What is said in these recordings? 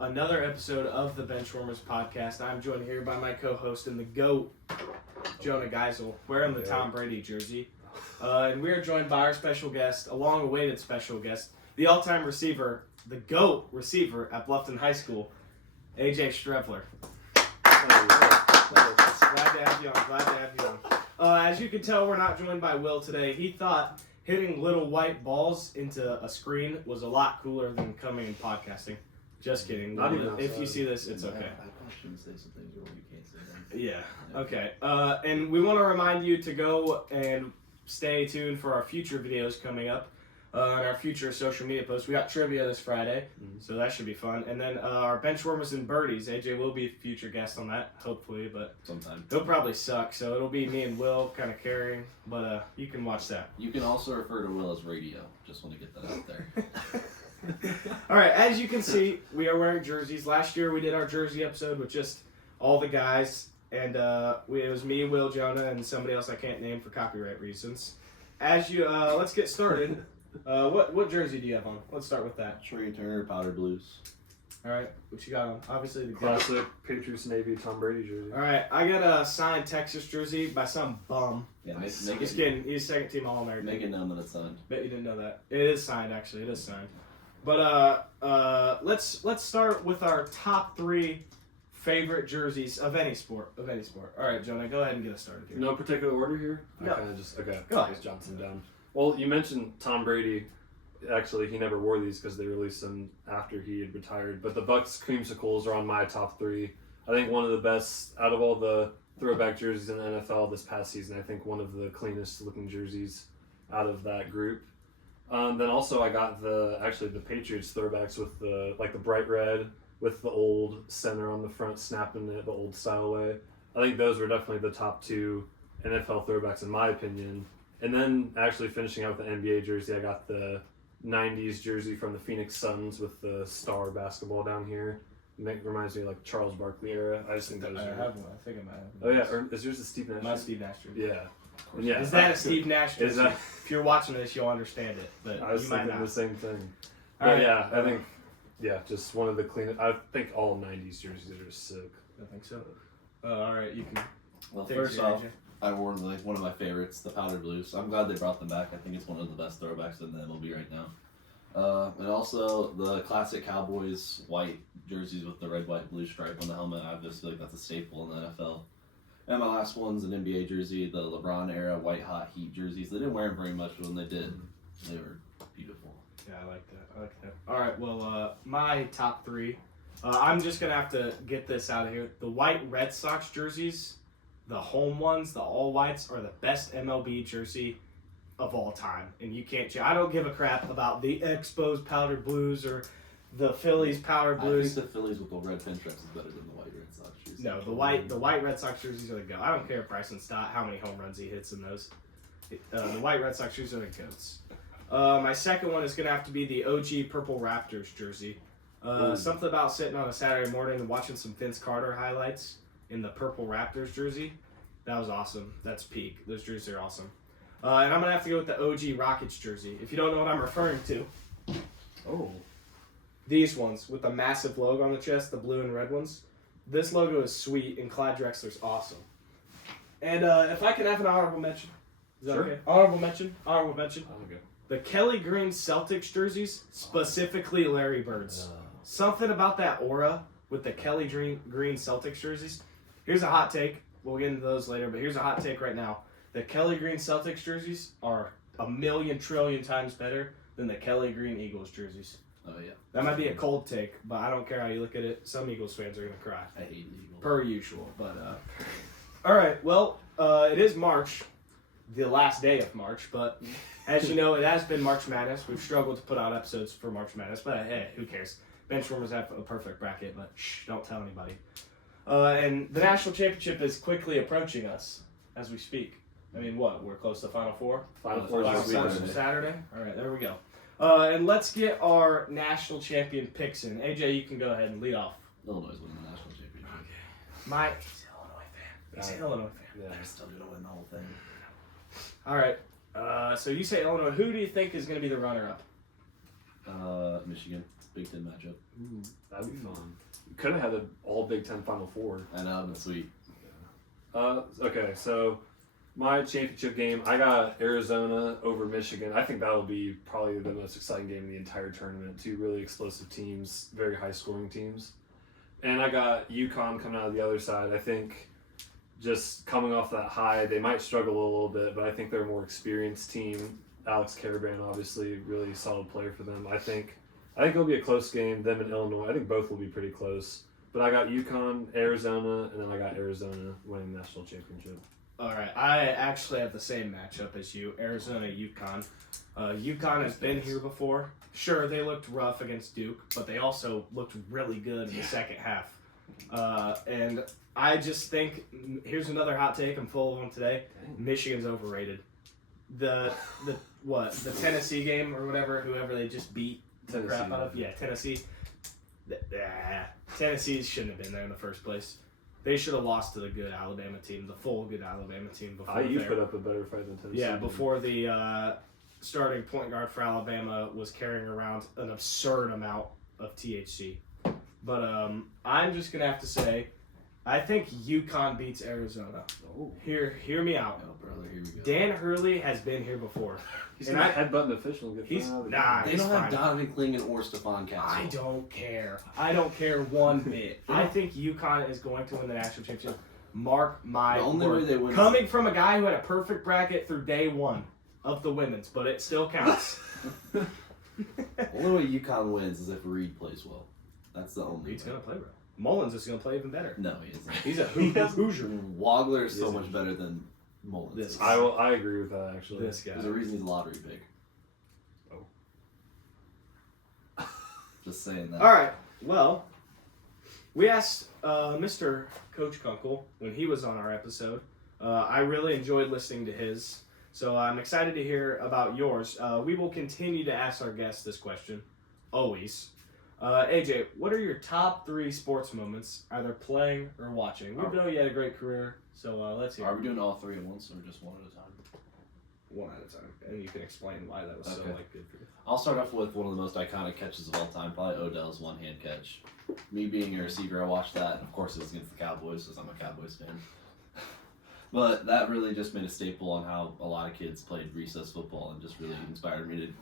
Another episode of the Benchwarmers podcast. I'm joined here by my co-host and the GOAT, Jonah Geisel, wearing the Tom Brady jersey. And we are joined by our special guest, a long-awaited special guest, the all-time receiver, the GOAT receiver at Bluffton High School, AJ Streveler. Glad to have you on. As you can tell, we're not joined by Will today. He thought hitting little white balls into a screen was a lot cooler than coming and podcasting. Just kidding. If you see this, it's okay. I probably shouldn't say some things you can't say them. Yeah. Okay. And we want to remind you to go and stay tuned for our future videos coming up. And our future social media posts. We got trivia this Friday, so that should be fun. And then our Benchwarmers and Birdies. AJ will be a future guest on that, hopefully, but sometime. He'll probably suck, so it'll be me and Will kind of carrying, but you can watch that. You can also refer to Will as Radio. Just want to get that out there. All right, as you can see, we are wearing jerseys. Last year we did our jersey episode with just all the guys, and it was me, Will, Jonah, and somebody else I can't name for copyright reasons. Let's get started. What jersey do you have on? Let's start with that. Trey Turner, Powder Blues. All right, what you got on? Obviously the classic Patriots Navy Tom Brady jersey. All right, I got a signed Texas jersey by some bum. Yeah, just kidding. He's second team All-American. Make it known that it's signed. Bet you didn't know that. It is signed, actually. It is signed. But let's start with our top 3 favorite jerseys of any sport. All right, Jonah, go ahead and get us started here. No particular order here. No. Okay. Go ahead. Johnson down. Well, you mentioned Tom Brady. Actually, he never wore these because they released them after he had retired. But the Bucks creamsicles are on my top 3. I think one of the best out of all the throwback jerseys in the NFL this past season. I think one of the cleanest looking jerseys out of that group. Then also I got the Patriots throwbacks with the bright red with the old center on the front, snapping it the old style way. I think those were definitely the top 2 NFL throwbacks in my opinion. And then actually finishing out with the NBA jersey, I got the 90s jersey from the Phoenix Suns with the star basketball down here. Reminds me of like Charles Barkley era. I just think that was I have one. I think I might have one. Oh yeah, or is yours a Steve Nash? My Steve Nash jersey. Yeah. Is that a Steve Nash jersey? Is that... If you're watching this, you'll understand it, but I was you might thinking not. the same thing. All right. Yeah, I think just one of the cleanest. I think all 90s jerseys are sick. I think so. All right, you can. Well, first off, I wore one of my favorites, the Powder Blues. I'm glad they brought them back. I think it's one of the best throwbacks in the MLB right now. And also the classic Cowboys white jerseys with the red, white, blue stripe on the helmet. I just feel like that's a staple in the NFL. And my last one's an NBA jersey, the LeBron era white hot heat jerseys. They didn't wear them very much, but when they did, they were beautiful. Yeah, I like that. All right, well, my top 3. I'm just gonna have to get this out of here. The white Red Sox jerseys, the home ones, the all whites, are the best MLB jersey of all time, and you can't. I don't give a crap about the Expos powder blues or the Phillies powder blues. I think the Phillies with the red pinstripes is better than the white Red Sox jerseys. No, the white Red Sox jerseys are the go. I don't care if Bryson Stott how many home runs he hits in those. The white Red Sox jerseys are the goats. My second one is gonna have to be the OG Purple Raptors jersey. Something about sitting on a Saturday morning and watching some Vince Carter highlights in the Purple Raptors jersey. That was awesome. That's peak. Those jerseys are awesome. And I'm going to have to go with the OG Rockets jersey. If you don't know what I'm referring to. Oh. These ones with the massive logo on the chest, the blue and red ones. This logo is sweet, and Clyde Drexler's awesome. And if I can have an honorable mention. Is that okay? Honorable mention. Okay. The Kelly Green Celtics jerseys, specifically Larry Bird's. Something about that aura with the Kelly Green Celtics jerseys. Here's a hot take. We'll get into those later, but here's a hot take right now. The Kelly Green Celtics jerseys are 1,000,000 trillion times better than the Kelly Green Eagles jerseys. Oh, yeah. That might be a cold take, but I don't care how you look at it. Some Eagles fans are going to cry. I hate Eagles. Per usual. But, all right. Well, it is March, the last day of March, but as you know, it has been March Madness. We've struggled to put out episodes for March Madness, but hey, who cares? Benchwarmers have a perfect bracket, but shh, don't tell anybody. And the national championship is quickly approaching us as we speak. I mean, what? We're close to Final Four? Final Four is Saturday. All right, there we go. And let's get our national champion picks in. AJ, you can go ahead and lead off. Illinois is winning the national championship. Okay. He's an Illinois fan. He's an Illinois fan. Yeah. They're still going to win the whole thing. All right. So you say Illinois. Who do you think is going to be the runner-up? Michigan. Big Ten matchup. Ooh, that'd be fun. Could have had an all Big Ten Final Four. I know, that's sweet. Okay, so my championship game, I got Arizona over Michigan. I think that'll be probably the most exciting game in the entire tournament. Two really explosive teams, very high-scoring teams. And I got UConn coming out of the other side. I think just coming off that high, they might struggle a little bit, but I think they're a more experienced team. Alex Caravan, obviously, really solid player for them. I think it'll be a close game. Them and Illinois, I think both will be pretty close. But I got UConn, Arizona, and then I got Arizona winning the national championship. All right, I actually have the same matchup as you, Arizona, UConn. UConn has been here before. Sure, they looked rough against Duke, but they also looked really good in the second half. And I just think, here's another hot take, I'm full of them today. Michigan's overrated. The Tennessee game or whoever they just beat the crap out of. Yeah, Tennessee. Tennessee shouldn't have been there in the first place. They should have lost to the good Alabama team, the full good Alabama team before. IU put up a better fight than Tennessee. Yeah, before the starting point guard for Alabama was carrying around an absurd amount of THC. But I'm just gonna have to say, I think UConn beats Arizona. Oh. Hear me out. Oh, brother, here we go. Dan Hurley has been here before. He's gonna headbutt an official and get He's thrown out of the nah. game. They don't have fine. Donovan Clingan or Stephon Castle. I don't care. I don't care one bit. I think UConn is going to win the national championship. Mark my The only word. way they win. Coming from a guy who had a perfect bracket through day one of the women's, but it still counts. The only way UConn wins is if Reed plays well. That's the only. Reed's way. gonna play well. Mullins is gonna play even better. No, he isn't. He's a Hoosier. Wagler is so He much isn't. better than Mullins. This I agree with that actually. This guy. There's a reason he's a lottery pick. Oh. Just saying that. All right. Well, we asked Mr. Coach Kunkel when he was on our episode. I really enjoyed listening to his, so I'm excited to hear about yours. We will continue to ask our guests this question, always. AJ, what are your top 3 sports moments, either playing or watching? We know you had a great career, so let's hear Are we doing all 3 at once or just one at a time? one at a time, and you can explain why that was so Okay. good for you. I'll start off with one of the most iconic catches of all time, probably Odell's one-hand catch. Me being a receiver, I watched that, and of course it was against the Cowboys, because I'm a Cowboys fan. But that really just made a staple on how a lot of kids played recess football, and just really inspired me to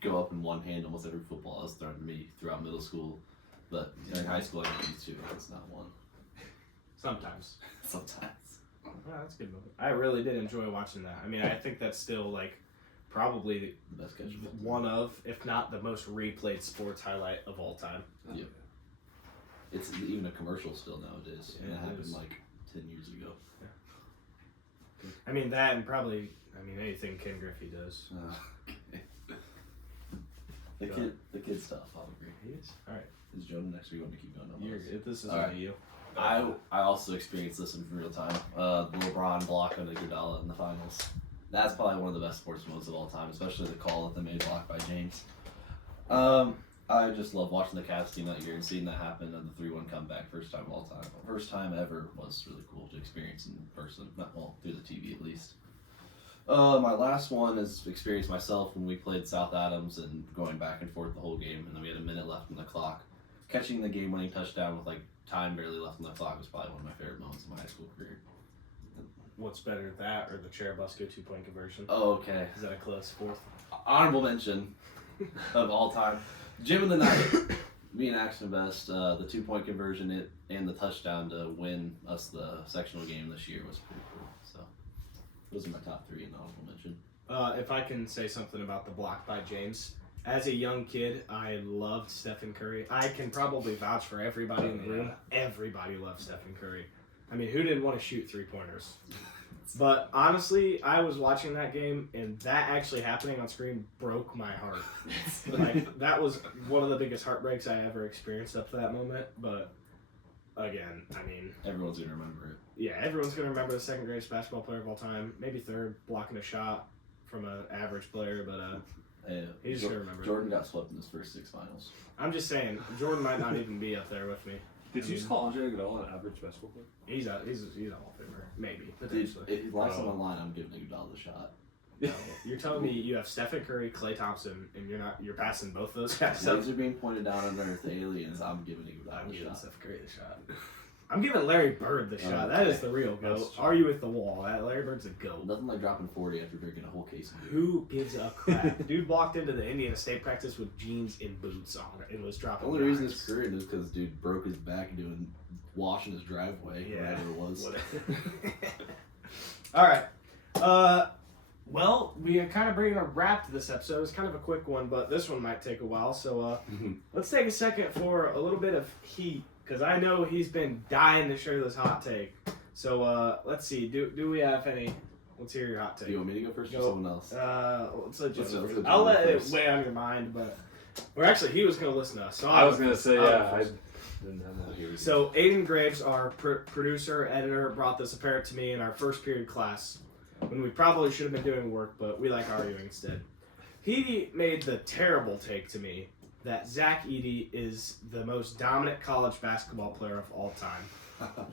go up and one-hand almost every football that was thrown to me throughout middle school. But during high school, I got used to it. It's not one. Sometimes. Sometimes. Oh, that's a good movie. I really did enjoy watching that. I mean, I think that's still like probably The best catch of all time. one of, if not the most replayed sports highlight of all time. Yeah. It's even a commercial still nowadays. Yeah, and that it happened is. like 10 years ago. I mean that, and probably anything Ken Griffey does. Okay. Go The kid's tough, I'll agree. He is. All right, Is Jonah next or you want to keep going on you're those? good. This is All right. only you. I also experienced this in real time. The LeBron block on Iguodala in the finals. That's probably one of the best sports moments of all time, especially the call at the made block by James. I just love watching the Cavs team that year and seeing that happen and the 3-1 comeback, first time of all time. First time ever was really cool to experience in person, through the TV at least. My last one is experience myself when we played South Adams and going back and forth the whole game, and then we had a minute left on the clock. Catching the game-winning touchdown with time barely left on the clock was probably one of my favorite moments of my high school career. What's better, that or the Cherubusco 2-point conversion? Oh, okay. Is that a close fourth? Honorable mention of all time. Gym of the night, me and Axton Best, the 2-point conversion and the touchdown to win us the sectional game this year was pretty cool. So those are my top 3 in honorable mention. If I can say something about the block by James. As a young kid, I loved Stephen Curry. I can probably vouch for everybody in the room. Everybody loved Stephen Curry. I mean, who didn't want to shoot 3-pointers? But honestly, I was watching that game, and that actually happening on screen broke my heart. That was one of the biggest heartbreaks I ever experienced up to that moment. But again, Everyone's going to remember it. yeah, everyone's going to remember the second greatest basketball player of all time. Maybe third, blocking a shot from an average player, but he's just going to remember it. Jordan got swept in his first 6 finals. I'm just saying, Jordan might not even be up there with me. Did you just call Andre Iguodala an average basketball player? He's a Hall of Famer, maybe, potentially. If he last time online, I'm giving Iguodala the shot. You're telling me you have Stephen Curry, Klay Thompson, and you're passing both those guys up? Things are being pointed down on Earth, aliens. I'm giving you that I'm giving shot. Steph Curry the shot. I'm giving Larry Bird the shot. That is the real goat. Are you with the wall? Larry Bird's a goat. Nothing like dropping 40 after drinking a whole case of beer. Who gives a crap? Dude walked into the Indiana State practice with jeans and boots on and was dropping. The only reason his career is because dude broke his back doing washing his driveway. Yeah. Whatever it was. All right. Well, we are kind of bringing a wrap to this episode. It's kind of a quick one, but this one might take a while. So let's take a second for a little bit of heat, because I know he's been dying to share this hot take. So let's see. Do we have any? Let's hear your hot take. Do you want me to go first or someone else? Let's let you. Let's go I'll let first. it weigh on your mind, but or actually, he was going to listen to us. So I was gonna say I'll I go didn't have that. Here we go. So Aiden Graves, our producer, editor, brought this apparent to me in our first period class when we probably should have been doing work, but we like arguing instead. He made the terrible take to me that Zach Edey is the most dominant college basketball player of all time.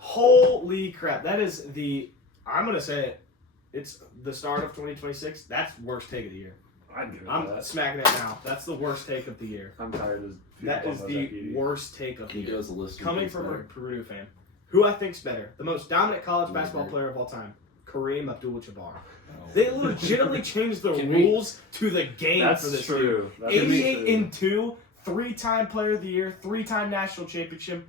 Holy crap. That is I'm going to say it. It's the start of 2026. That's worst take of the year. I'd give it I'm that. smacking it now. That's the worst take of the year. I'm tired of That is talking about the Zach Edey. worst take of the Can you year. give us a list? of Coming who's from a better? Purdue fan. Who I think's better? The most dominant college Who's basketball better? player of all time. Kareem Abdul-Jabbar. Oh. They legitimately changed the Can we- rules to the game That's for this true. dude. That's 88-2, 3-time player of the year, 3-time national championship.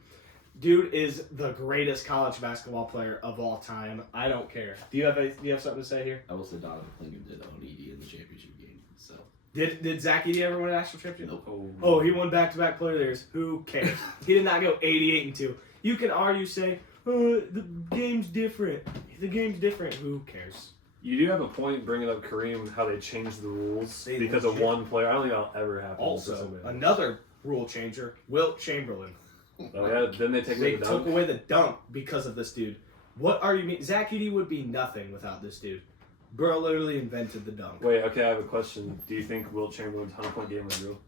Dude is the greatest college basketball player of all time. I don't care. Do you have something to say here? I will say Donovan Clingan did own Edey in the championship game. So Did Zach Edey ever win a national championship? nope. Oh, he won back-to-back player of the years. Who cares? He did not go 88-2. You can argue, say, the game's different. The game's different. Who cares? You do have a point bringing up Kareem, how they changed the rules They because of legit- one player. I don't think that'll ever happen. Also, another rule changer, Wilt Chamberlain. Oh yeah, then they take They away the took dunk. away the dunk because of this dude. What are you mean? Zach Edey would be nothing without this dude. Bro literally invented the dunk. Wait, okay, I have a question. Do you think Wilt Chamberlain's 100-point game was real?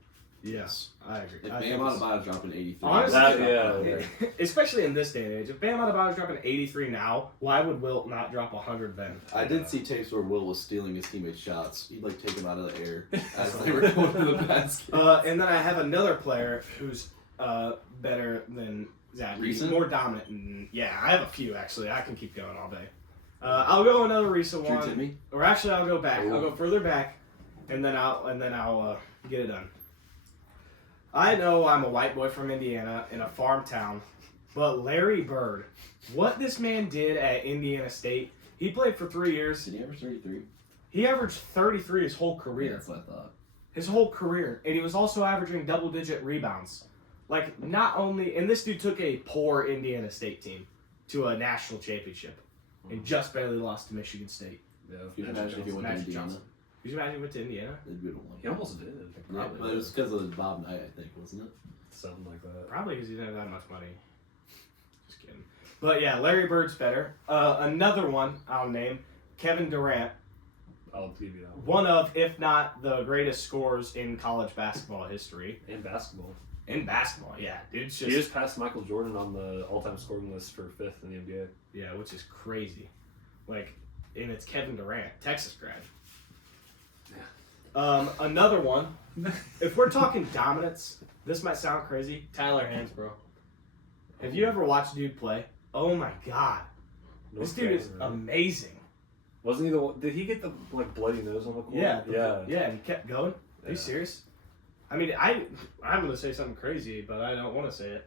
Yes, I agree. If I Bam think it's- Adebayo dropping 83. Honestly, yeah. especially in this day and age, if Bam Adebayo's dropping 83 now, why would Wilt not drop 100 then? I did see tapes where Will was stealing his teammates' shots. He'd like take them out of the air as they were going to the basket. And then I have another player who's better than Zach. Recent? More dominant. Yeah, I have a few actually. I can keep going all day. I'll go another recent Drew one, Timmy? or actually I'll go back. Ooh. I'll go further back, and then I'll get it done. I know I'm a white boy from Indiana in a farm town, but Larry Bird, what this man did at Indiana State, he played for 3 years. Did he ever 33? He averaged 33 his whole Yeah, career. that's what I thought. His whole career. And he was also averaging double-digit rebounds. Like, not only... And this dude took a poor Indiana State team to a national championship and just barely lost to Michigan State. Yeah. You can imagine if he went to Magic Indiana. Johnson. Could you imagine he went to Indiana? They'd be the one. He almost did. Yeah, but it was because of Bob Knight, I think, wasn't it? Something like that. Probably because he didn't have that much money. Just kidding. But yeah, Larry Bird's better. Another one I'll name, Kevin Durant. I'll give you that one. One of, if not the greatest scorers in college basketball history. And basketball. In basketball, yeah. Dude's He just... just passed Michael Jordan on the all-time scoring list for 5th in the NBA. Yeah, which is crazy. Like, and it's Kevin Durant, Texas grad. Another one. If we're talking dominance, this might sound crazy. Tyler Hansbrough. Have you ever watched dude play? Oh my god, this dude is amazing. Wasn't he the one? Did he get the bloody nose on the court? Yeah, Yeah. yeah. And he kept going. Are you Yeah. serious? I mean, I'm gonna say something crazy, but I don't want to say it.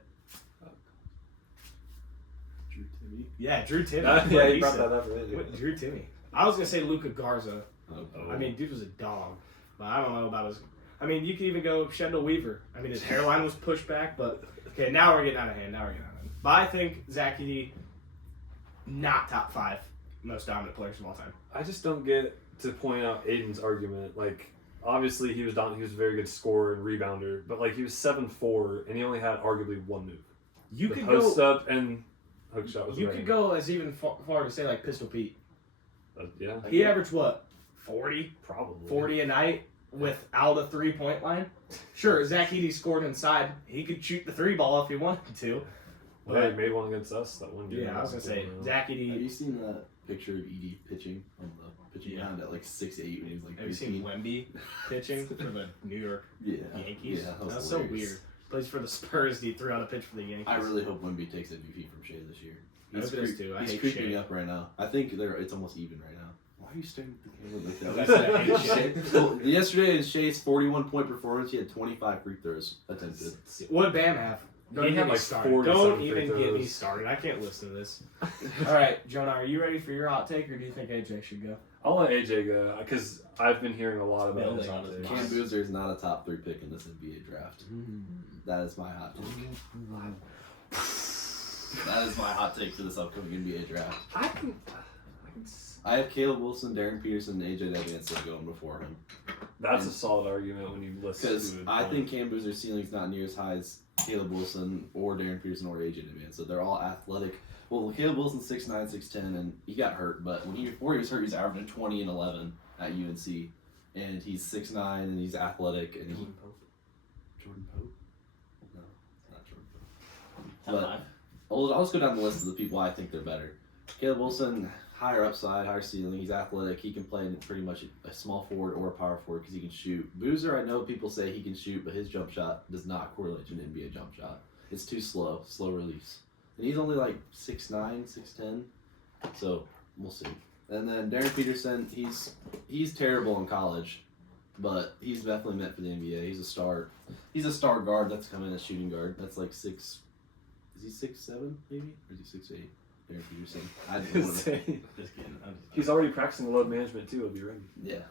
Drew Timmy. Yeah, Drew Timmy. Yeah, What he he brought said. that up already. What, Drew Timmy. I was gonna say Luka Garza. Oh. I mean, dude was a dog, but I don't know about his. I mean, you could even go Shendall Weaver. I mean, his hairline was pushed back, but okay, now we're getting out of hand. But I think Zach Edey, not top 5 most dominant players of all time. I just don't get to point out Aiden's argument. Like, obviously he was dominant. He was a very good scorer and rebounder, but he was 7'4", and he only had arguably one move. You The could post go. up and hook shot was You amazing. could go as even far to say like Pistol Pete. Yeah, He averaged what, 40 probably. a night without a 3-point line. Sure, Zach Edey scored inside. He could shoot the 3 ball if he wanted to. Well, he made one against us that one year. Yeah, I was gonna say Zach Have Edey. you seen that picture of Edie pitching on the pitching mound at like 6'8" when he was like Have you seen Wemby pitching for the New York Yankees? Yeah, That's so weird. Plays for the Spurs. He threw out a pitch for the Yankees. I really hope Wemby takes MVP from Shea this year. He's creeping up right now. I think it's almost even right now. Why are you staring at the camera like that? I hate Shea. Well, yesterday in Shea's 41-point performance, he had 25 free throws attempted. What did Bam have? He had like 4 Don't even get me started. I can't listen to this. All right, Jonah, are you ready for your hot take, or do you think AJ should go? I'll let AJ go because I've been hearing a lot about his hot takes. Cam Boozer is not a top 3 pick in this NBA draft. That is my hot take. That is my hot take for this upcoming NBA draft. I have Caleb Wilson, Darren Peterson, and AJ Davidson going before him. That's a solid argument when you listen to it. Because I think Cam Boozer's ceiling is not near as high as Caleb Wilson or Darren Peterson or AJ Davidson. So they're all athletic. Well, Caleb Wilson's 6'9", 6'10", and he got hurt. But before he was hurt, he's averaging 20 and 11 at UNC. And he's 6'9", and he's athletic. And Jordan Pope? No, it's not Jordan Pope. But I'll just go down the list of the people I think they're better. Caleb Wilson, higher upside, higher ceiling. He's athletic. He can play pretty much a small forward or a power forward because he can shoot. Boozer, I know people say he can shoot, but his jump shot does not correlate to an NBA jump shot. It's too slow release. And he's only like 6'9", 6'10", so we'll see. And then Darren Peterson, he's terrible in college, but he's definitely meant for the NBA. He's a star. He's a star guard that's coming as shooting guard. That's like 6. Is he 6'7" maybe, or is he 6'8"? Darren Peterson. Just kidding. He's already practicing load management too. He'll be ready. Yeah.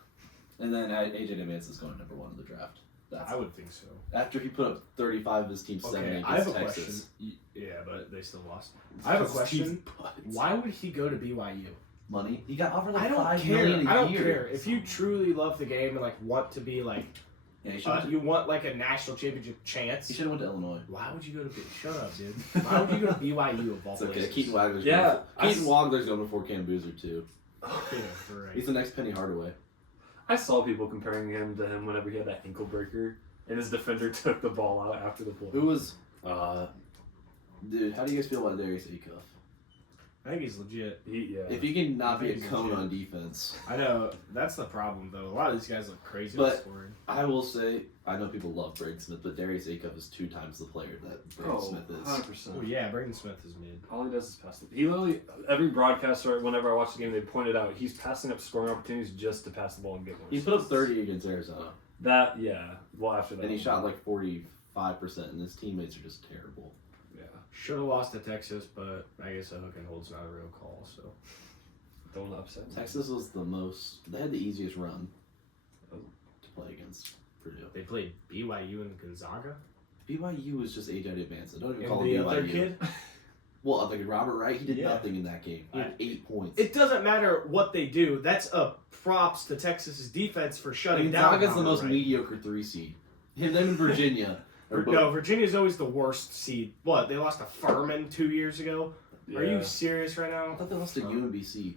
And then AJ Davidson is going number 1 in the draft. I would think so. After he put up 35 of his team's 70 I have against a Texas. question. Yeah, but they still lost. I have a question. Why would he go to BYU? Money. He got offered like I don't $5 care. million a year. I don't care. If you truly love the game and like want to be like, you want like a national championship chance. He should have went to Illinois. Why would you go to Shut up, dude. Why would you go to BYU of all places? places? Keaton Wagler's Keaton Wagler's going before Cam Boozer too. Yeah, right. He's the next Penny Hardaway. I saw people comparing him to him whenever he had that ankle breaker, and his defender took the ball out after the play. Who was, dude? How do you guys feel about Darius Acuff? I think he's legit. If he can not be a cone on defense. I know. That's the problem, though. A lot of these guys look crazy. But I will say, I know people love Braden Smith, but Darius Acuff is 2 times the player that Braden Smith is. 100%. Oh, yeah, Braden Smith is mid. All he does is pass. He literally, every broadcaster, whenever I watch the game, they pointed out he's passing up scoring opportunities just to pass the ball and get more. He put up 30 against Arizona. Well, after that. And he shot like 45%, and his teammates are just terrible. Should have lost to Texas, but I guess a hook and hold's not a real call, so. Don't upset me. Texas was they had the easiest run to play against Purdue. They played BYU and Gonzaga? BYU was just AJ Davidson. Don't even And call the him BYU. other kid? Well, I think Robert Wright, he did nothing in that game. He had 8 points. It doesn't matter what they do. That's a props to Texas's defense for shutting down. Gonzaga's the most mediocre 3 seed. Him and Virginia. No, Virginia's always the worst seed. What, they lost to Furman 2 years ago? Yeah. Are you serious right now? I thought they lost to UMBC.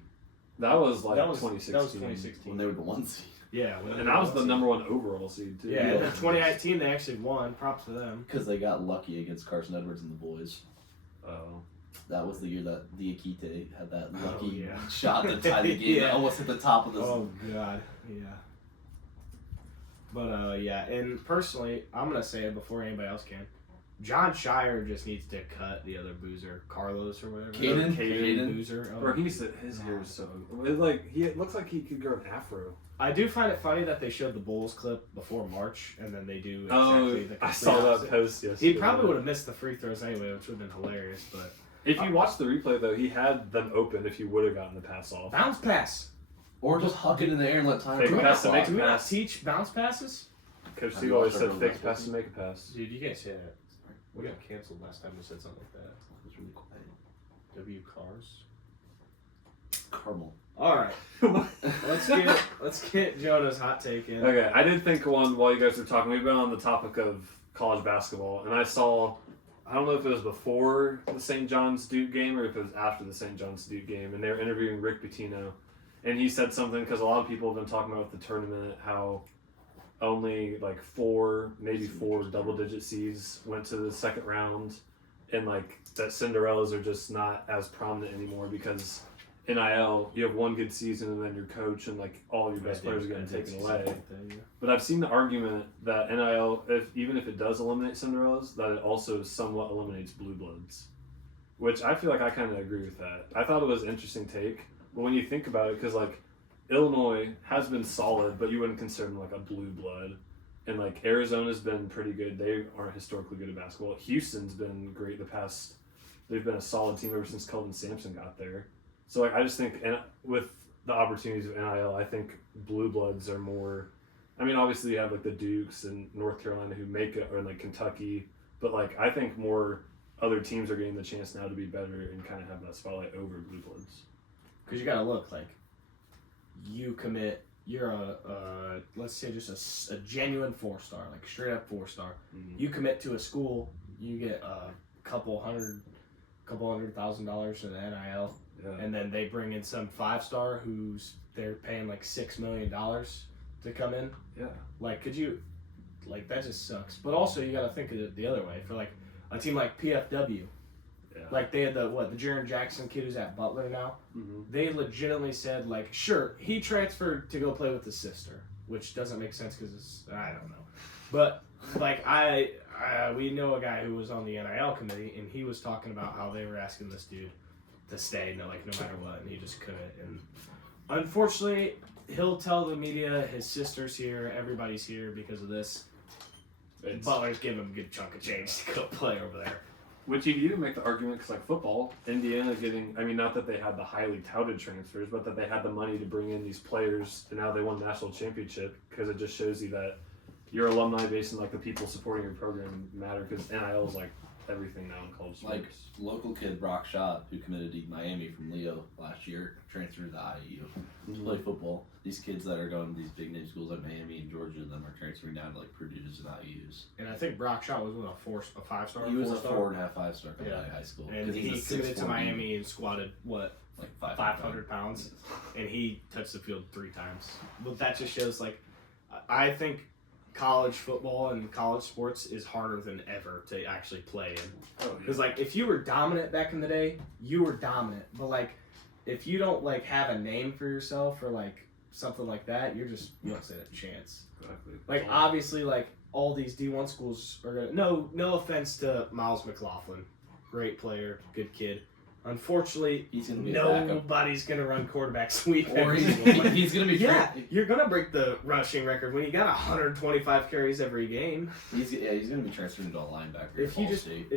That was like 2016. That was 2016. When they were the 1 seed. Yeah. And that was the number 1 overall seed, too. Yeah, and in 2019 they actually won. Props to them. Because they got lucky against Carson Edwards and the boys. Oh. That was the year that Diakite had that lucky shot that tied the game. Almost at the top of the... Oh, God. Yeah. But, yeah, and personally, I'm going to say it before anybody else can. John Shire just needs to cut the other Boozer, Carlos or whatever. Caden Boozer. Oh. Bro, his hair is so... It looks like he could grow an afro. I do find it funny that they showed the Bulls clip before March, and then they do exactly the I saw that post yesterday. He probably would have missed the free throws anyway, which would have been hilarious, but... If you watch the replay, though, he had them open if he would have gotten the pass off. Bounce pass! Or just huck it in the air and let time Fake pass to make Do we a not pass. teach bounce passes? Coach Steve always said fake pass to make a pass. Dude, you can't say that. We got canceled last time we said something like that. It was really quiet. W Cars? Caramel. Alright. let's get Jonah's hot take in. Okay, I did think one while you guys were talking. We've been on the topic of college basketball, and I don't know if it was before the St. John's Duke game or if it was after the St. John's Duke game, and they were interviewing Rick Pitino, and he said something because a lot of people have been talking about the tournament, how only like 4 double-digit seeds went to the second round, and like that Cinderellas are just not as prominent anymore because NIL, you have one good season and then your coach and like all your best players are getting taken away. But I've seen the argument that NIL, even if it does eliminate Cinderellas, that it also somewhat eliminates blue bloods, which I feel like I kind of agree with that. I thought it was an interesting take, but when you think about it, because like Illinois has been solid, but you wouldn't consider them like a blue blood. And like Arizona's been pretty good. They aren't historically good at basketball. Houston's been great they've been a solid team ever since Kelvin Sampson got there. So like I just think, and with the opportunities of NIL, I think blue bloods are more. I mean, obviously you have like the Dukes and North Carolina who make it, or like Kentucky, but like I think more other teams are getting the chance now to be better and kind of have that spotlight over blue bloods. Because you gotta look like you commit. You're let's say just a genuine 4-star, like straight up 4-star. Mm-hmm. You commit to a school, you get a couple $100,000 in the NIL, and then they bring in some 5-star who's they're paying like $6 million to come in. Yeah. Like, could you, like that just sucks. But also you got to think of it the other way for like a team like PFW. Yeah. Like they had the Jaron Jackson kid who's at Butler now. Mm-hmm. They legitimately said like, sure, he transferred to go play with his sister, which doesn't make sense because I don't know, but like we know a guy who was on the NIL committee and he was talking about how they were asking this dude to stay, no matter what, and he just couldn't. And unfortunately, he'll tell the media his sister's here, everybody's here because of this. Butler's giving him a good chunk of change to go play over there. Which you can make the argument because, like football, Indiana getting, I mean, not that they had the highly touted transfers, but that they had the money to bring in these players, and now they won national championship because it just shows you that your alumni base and, like, the people supporting your program matter because NIL is, like, everything now in college sports. Like, local kid Brock Schott, who committed to Miami from Leo last year, transferred to IU to play football. These kids that are going to these big name schools like Miami and Georgia, them are transferring down to like Purdue's and IU's. And I think Brock Schott was a 5-star. He was a 4.5, 5-star coming out of high school. And he committed to Miami and squatted what, like 500 pounds, and he touched the field 3 times. But that just shows like, I think college football and college sports is harder than ever to actually play in. Because like if you were dominant back in the day, you were dominant. But like if you don't like have a name for yourself or like something like that, you don't stand a chance. Exactly. Like obviously like all these D1 schools are gonna no offense to Miles McLaughlin, great player, good kid. Unfortunately, he's gonna be nobody's going to run quarterback sweep. Or he's going to be you're going to break the rushing record when you got 125 carries every game. He's going to be transferred into a linebacker. If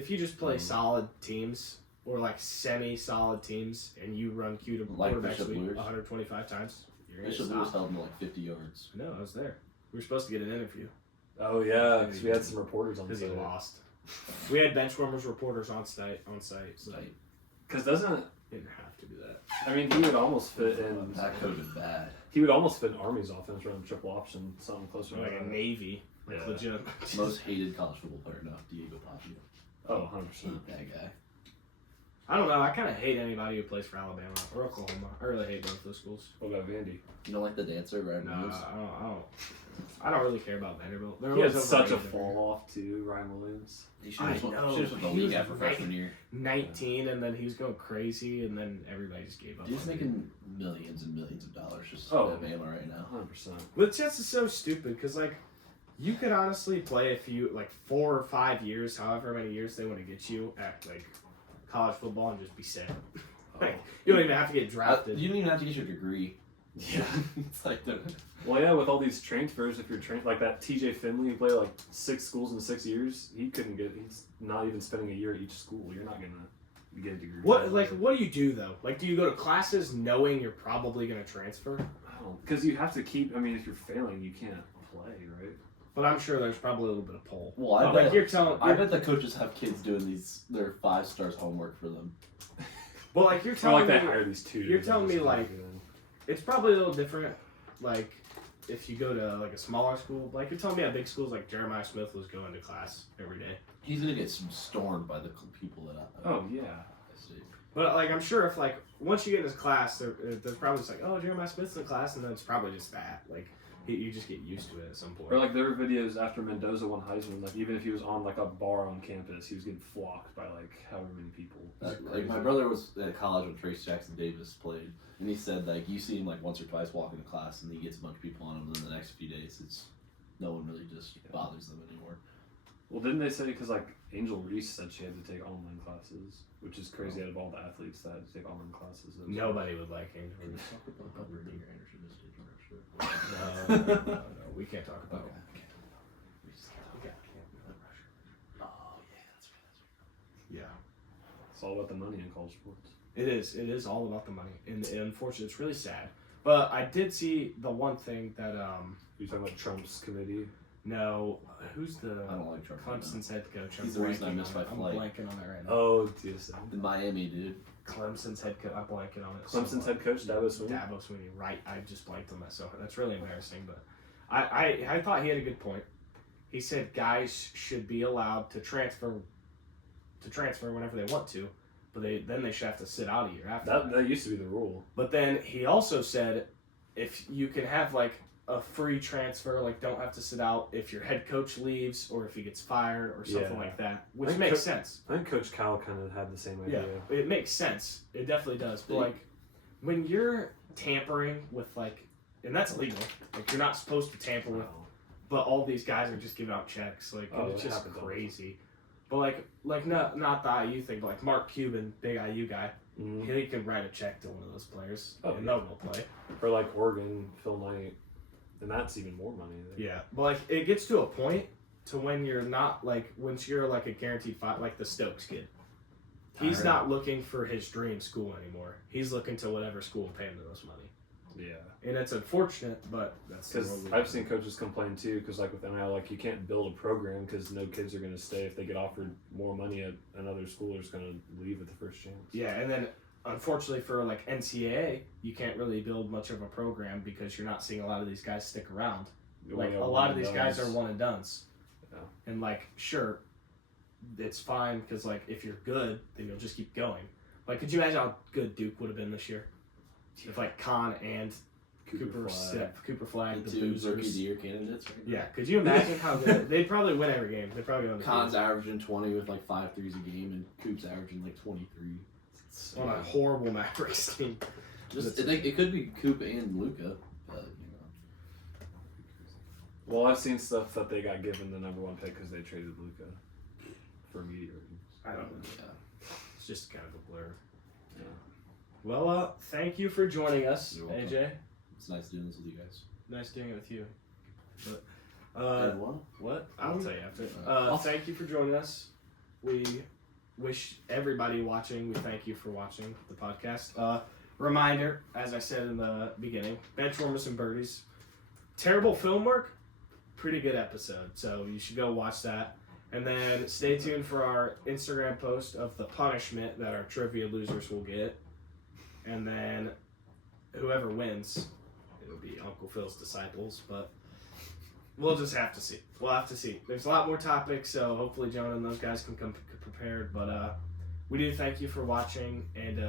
you just play solid teams or like semi-solid teams and you run Q to like quarterback Bishop sweep Lewis. 125 times, you're going to Bishop stop. Lewis held him to like 50 yards. No, I was there. We were supposed to get an interview. Oh yeah, because we had some reporters on because he site. lost. We had Benchwarmers reporters on site. So. Because doesn't didn't have to do that. I mean, he would almost fit in. That could have been bad. He would almost fit in Army's offense running triple option, something closer Like to a Navy, like legit. Most hated college football player now, Diego Papio. Oh, 100%. Hate that guy. I don't know. I kind of hate anybody who plays for Alabama or Oklahoma. I really hate both those schools. What about Vandy? You don't like the dancer, right? No, I don't really care about Vanderbilt. He had such a fall off too, Ryan Williams. He should have went the league after freshman year. 19, and then he was going crazy, and then everybody just gave up. He's making millions and millions of dollars just at Bama right now. 100%. But it's just so stupid because like you could honestly play a few 4 or 5 years, however many years they want to get you at like college football and just be set. Like you don't even have to get drafted. You don't even have to get your degree. Yeah, it's like well, yeah, with all these transfers, if you're like that TJ Finley who played like 6 schools in 6 years, he's not even spending a year at each school. You're not gonna get a degree. What do you do though? Like, do you go to classes knowing you're probably gonna transfer? I don't, because you have to keep. I mean, if you're failing, you can't play, right? But I'm sure there's probably a little bit of pull. Well, I bet the coaches have kids doing their 5 stars homework for them. Well, like you're telling me, they hire these tutors. You're telling me like it's probably a little different. Like if you go to like a smaller school, like you're telling me at big schools like Jeremiah Smith was going to class every day. He's gonna get stormed by the people that. Oh yeah. I see. But like I'm sure if like once you get in his class, there's probably just like Jeremiah Smith's in the class, and then it's probably just that. Like You just get used to it at some point. Or like there were videos after Mendoza won Heisman, like even if he was on like a bar on campus, he was getting flocked by like however many people. Like my brother was at college when Trace Jackson Davis played, and he said like you see him like once or twice walking to class, and he gets a bunch of people on him. And then the next few days, no one really just bothers them anymore. Well, didn't they say because like Angel Reese said she had to take online classes, which is crazy out of all the athletes that had to take online classes. Nobody would like Angel Reese. No, No, we can't talk about it. Oh yeah, that's right. Yeah. It's all about the money in college sports. It is. It is all about the money, and unfortunately, it's really sad. But I did see the one thing that You talking about Trump's committee? No, who's the I don't like Trump. Clemson's head coach? He's the reason I missed my I'm flight. blanking on it right now. Oh, TSM. In Miami, dude. Clemson's head coach. I'm blanking on it. Clemson's head coach, Dabo Swinney. Dabo Swinney, right? I just blanked on that, so that's really embarrassing. But I thought he had a good point. He said guys should be allowed to transfer whenever they want to, but then they should have to sit out a year after. That used to be the rule. But then he also said if you can have like a free transfer, like don't have to sit out if your head coach leaves or if he gets fired or something like that, which makes sense. I think Coach Cal kind of had the same idea. Yeah, it makes sense. It definitely does. But like when you're tampering with like, and that's illegal. Like you're not supposed to tamper with, but all these guys are just giving out checks. Like it's just crazy. But like not the IU thing, but like Mark Cuban, big IU guy, he can write a check to one of those players and they'll go play. For like Oregon, Phil Knight. And that's even more money. Yeah, but like it gets to a point to when you're not like once you're like a guaranteed fight, like the Stokes kid. He's not looking for his dream school anymore. He's looking to whatever school will pay him the most money. Yeah, and it's unfortunate, but that's because I've seen coaches complain too. Because like with NIL, like you can't build a program because no kids are going to stay if they get offered more money at another school. They're just going to leave at the first chance. Yeah, and then unfortunately for like NCAA, you can't really build much of a program because you're not seeing a lot of these guys stick around. Like a lot of these guys are one and dones. Yeah. And like sure, it's fine because like if you're good, then you'll just keep going. Like could you imagine how good Duke would have been this year if like Kahn and Cooper Flag, the the two boozers. Rookie of the Year candidates. Right? Yeah, could you imagine how good they'd probably win every game? They'd probably win the Kahn's averaging 20 with like 5 threes a game, and Coop's averaging like 23. on a horrible Mavericks team. It could be Coop and Luka, but you know. Well, I've seen stuff that they got given the number one pick because they traded Luka for media reasons. I don't know. Yeah. It's just kind of a blur. Yeah. Well, thank you for joining us, You're welcome. AJ. It's nice doing this with you guys. Nice doing it with you. But, And what? what? I'll tell you after. Thank you for joining us. We wish everybody watching, we thank you for watching the podcast. Reminder, as I said in the beginning, Benchwarmers and Birdies. Terrible film work, pretty good episode. So you should go watch that. And then stay tuned for our Instagram post of the punishment that our trivia losers will get. And then whoever wins, it'll be Uncle Phil's disciples, but we'll just have to see. We'll have to see. There's a lot more topics, so hopefully Jonah and those guys can come prepared. But we do thank you for watching, and